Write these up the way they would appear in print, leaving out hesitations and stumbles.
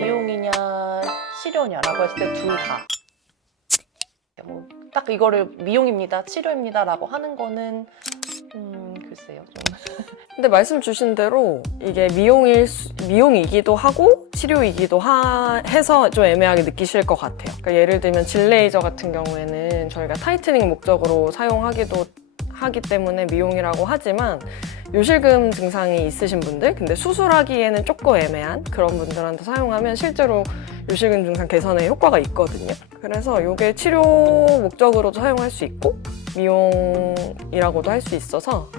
미용이냐 치료냐라고 했을 때 둘 다. 딱 이거를 미용입니다, 치료입니다 라고 하는 거는 글쎄요 좀. 근데 말씀 주신 대로 이게 미용이기도 하고 치료이기도 해서 좀 애매하게 느끼실 것 같아요. 그러니까 예를 들면 질 레이저 같은 경우에는 저희가 타이트닝 목적으로 사용하기도 하기 때문에 미용이라고 하지만 요실금 증상이 있으신 분들, 근데 수술하기에는 조금 애매한 그런 분들한테 사용하면 실제로 요실금 증상 개선에 효과가 있거든요. 그래서 이게 치료 목적으로도 사용할 수 있고 미용이라고도 할 수 있어서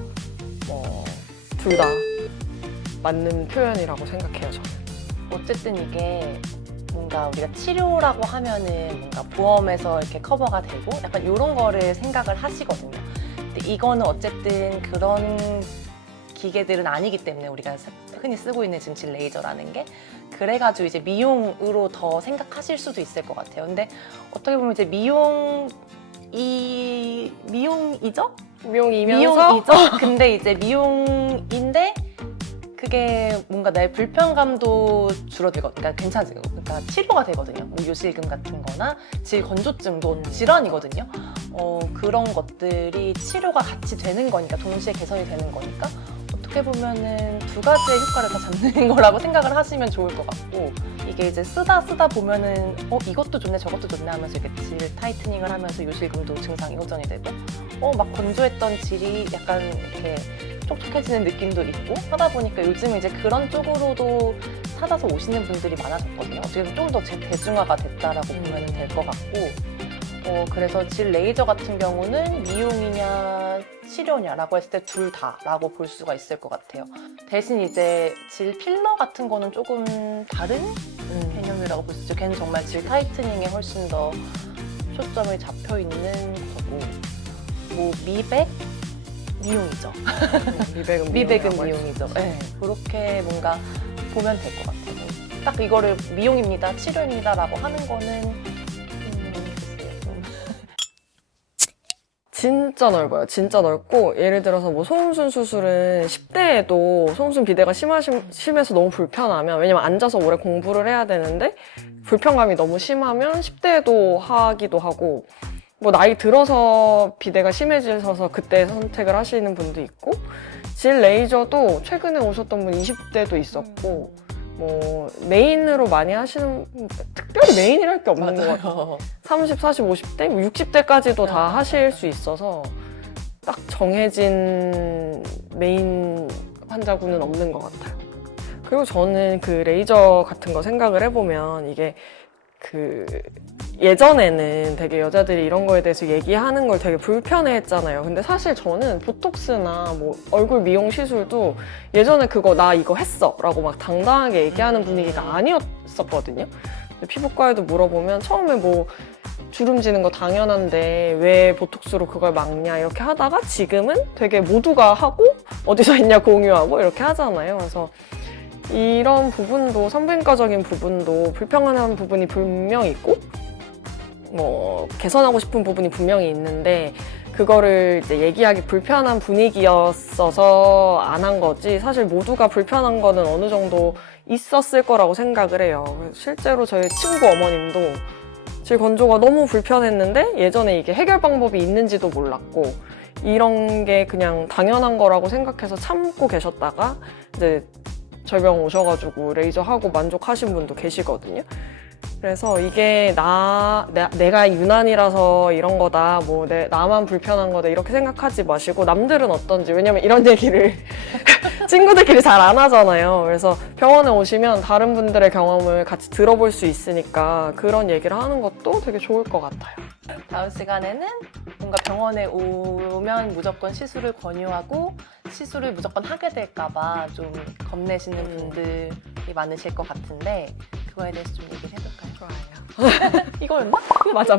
둘 다 맞는 표현이라고 생각해요, 저는. 어쨌든 이게 뭔가 우리가 치료라고 하면은 뭔가 보험에서 이렇게 커버가 되고 약간 이런 거를 생각을 하시거든요. 근데 이거는 어쨌든 그런 기계들은 아니기 때문에 우리가 흔히 쓰고 있는 지금 질 레이저라는 게, 그래가지고 이제 미용으로 더 생각하실 수도 있을 것 같아요. 근데 어떻게 보면 이제 미용이죠? 미용이죠? 근데 이제 미용인데 그게 뭔가 나의 불편감도 줄어들거든요. 그러니까 괜찮아지고, 그러니까 치료가 되거든요. 뭐 요실금 같은 거나 질 건조증도 질환이거든요. 그런 것들이 치료가 같이 되는 거니까, 동시에 개선이 되는 거니까 어떻게 보면은 두 가지의 효과를 다 잡는 거라고 생각을 하시면 좋을 것 같고, 이게 이제 쓰다 보면은 이것도 좋네 저것도 좋네 하면서 이렇게 질 타이트닝을 하면서 요실금도 증상이 호전이 되고 막 건조했던 질이 약간 이렇게 촉촉해지는 느낌도 있고 하다 보니까 요즘은 이제 그런 쪽으로도 찾아서 오시는 분들이 많아졌거든요. 어떻게 보면 좀 더 대중화가 됐다라고 보면 될 것 같고, 그래서 질 레이저 같은 경우는 미용이냐 치료냐라고 했을 때 둘 다라고 볼 수가 있을 것 같아요. 대신 이제 질 필러 같은 거는 조금 다른 개념이라고 볼 수 있죠. 걔는 정말 질 타이트닝에 훨씬 더 초점이 잡혀 있는 거고, 뭐 미백? 미용이죠. 미백은 미용이죠. 네, 그렇게 뭔가 보면 될 것 같아요. 딱 이거를 미용입니다, 치료입니다 라고 하는 거는 진짜 넓어요. 진짜 넓고, 예를 들어서 뭐 소음순 수술은 10대에도 소음순 비대가 심해서 너무 불편하면, 왜냐면 앉아서 오래 공부를 해야 되는데 불편감이 너무 심하면 10대에도 하기도 하고, 뭐 나이 들어서 비대가 심해져서 그때 선택을 하시는 분도 있고, 질 레이저도 최근에 오셨던 분 20대도 있었고, 뭐 메인으로 많이 하시는, 특별히 메인이랄 게 없는 것 같아요. 30, 40, 50대, 60대까지도 다 하실 수 있어서 딱 정해진 메인 환자군은 없는 것 같아요. 그리고 저는 그 레이저 같은 거 생각을 해보면, 이게 예전에는 되게 여자들이 이런 거에 대해서 얘기하는 걸 되게 불편해 했잖아요. 근데 사실 저는 보톡스나 뭐 얼굴 미용 시술도 예전에 나 이거 했어 라고 막 당당하게 얘기하는 분위기가 아니었었거든요. 근데 피부과에도 물어보면 처음에 뭐 주름지는 거 당연한데 왜 보톡스로 그걸 막냐 이렇게 하다가 지금은 되게 모두가 하고 어디서 했냐 공유하고 이렇게 하잖아요. 그래서 이런 부분도, 산부인과적인 부분도 불편한 부분이 분명히 있고 뭐 개선하고 싶은 부분이 분명히 있는데, 그거를 이제 얘기하기 불편한 분위기였어서 안 한 거지, 사실 모두가 불편한 거는 어느 정도 있었을 거라고 생각을 해요. 실제로 저희 친구 어머님도 질 건조가 너무 불편했는데 예전에 이게 해결 방법이 있는지도 몰랐고 이런 게 그냥 당연한 거라고 생각해서 참고 계셨다가 이제 저희 병원 오셔가지고 레이저 하고 만족하신 분도 계시거든요. 그래서 이게 내가 유난이라서 이런 거다, 뭐 나만 불편한 거다 이렇게 생각하지 마시고, 남들은 어떤지, 왜냐면 이런 얘기를 친구들끼리 잘 안 하잖아요. 그래서 병원에 오시면 다른 분들의 경험을 같이 들어볼 수 있으니까 그런 얘기를 하는 것도 되게 좋을 것 같아요. 다음 시간에는 뭔가 병원에 오면 무조건 시술을 권유하고 시술을 무조건 하게 될까봐 좀 겁내시는 분들이 많으실 것 같은데, 그거에 대해서 좀 얘기를 해볼까요? 좋아요. 이거였나? 맞아.